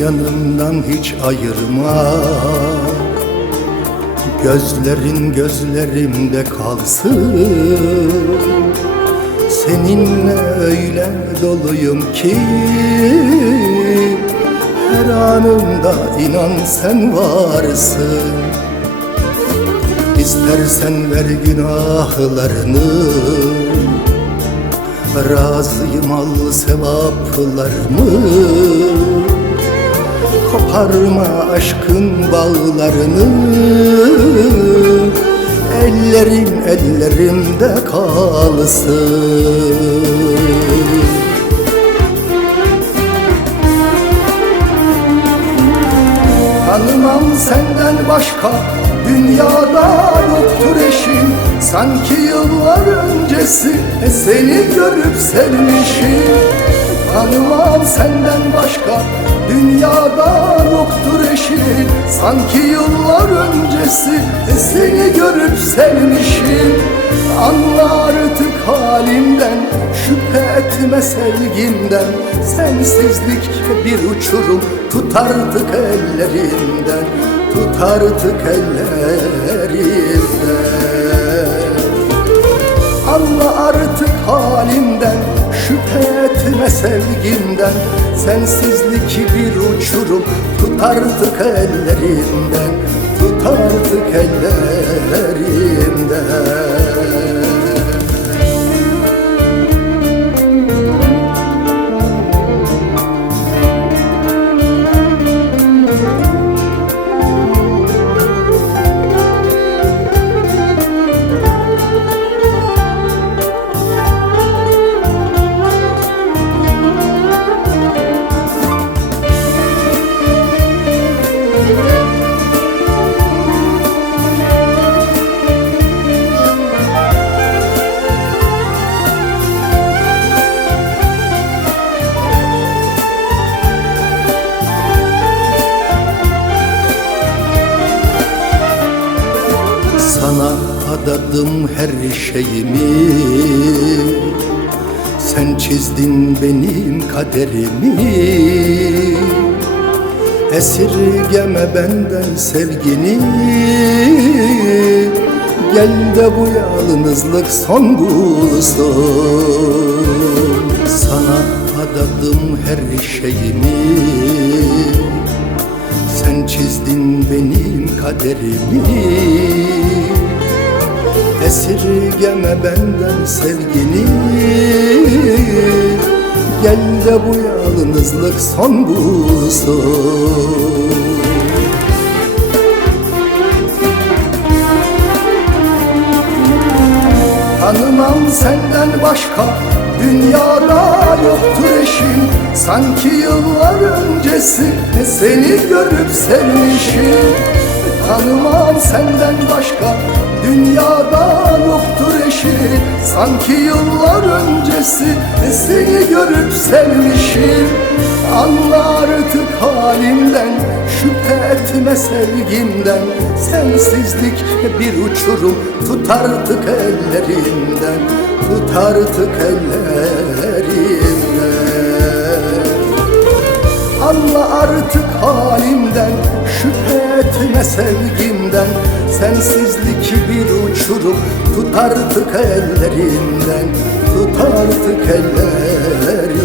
yanından hiç ayırma. Gözlerin gözlerimde kalsın. Seninle öyle doluyum ki Her anımda inan sen varsın. İstersen ver günahlarını Razıyım al sevaplarımı Koparma aşkın bağlarını. Ellerim ellerimde kalsın. Tanımam senden başka Dünyada yoktur eşin. Sanki yıllar öncesi Seni görüp sevmişim. Tanımam senden başka Dünyada yoktur eşin. Sanki yıllar öncesi Seni görüp sevmişim. Anla artık halimden Şüphe etme sevgimden. Sensizlik bir uçurum Tut artık ellerimden Tut artık ellerimden Anla artık halimden Şüphe etme sevgimden Sensizlik bir uçurum. Tut artık ellerimden Tut Sana adadım her şeyimi. Sen çizdin benim kaderimi. Esirgeme benden sevgini. Gel de bu yalnızlık son bulsun. Sana adadım her şeyimi. Sen çizdin benim kaderimi Esirgeme benden sevgini. Gel de bu yalnızlık son bulsun. Tanımam senden başka Dünyada yoktur eşin. Sanki yıllar öncesi Seni görüp sevmişim. Tanımam senden başka Dünyada eşin Sanki yıllar öncesi Seni görüp sevmişim. Anla artık halimden Şüphe etme sevgimden. Sensizlik bir uçurum Tut artık ellerimden Tut artık ellerimden Anla artık halimden Şüphe etme sevgimden. Sensizlik bir uçurum Tut artık ellerimden Tut artık ellerimden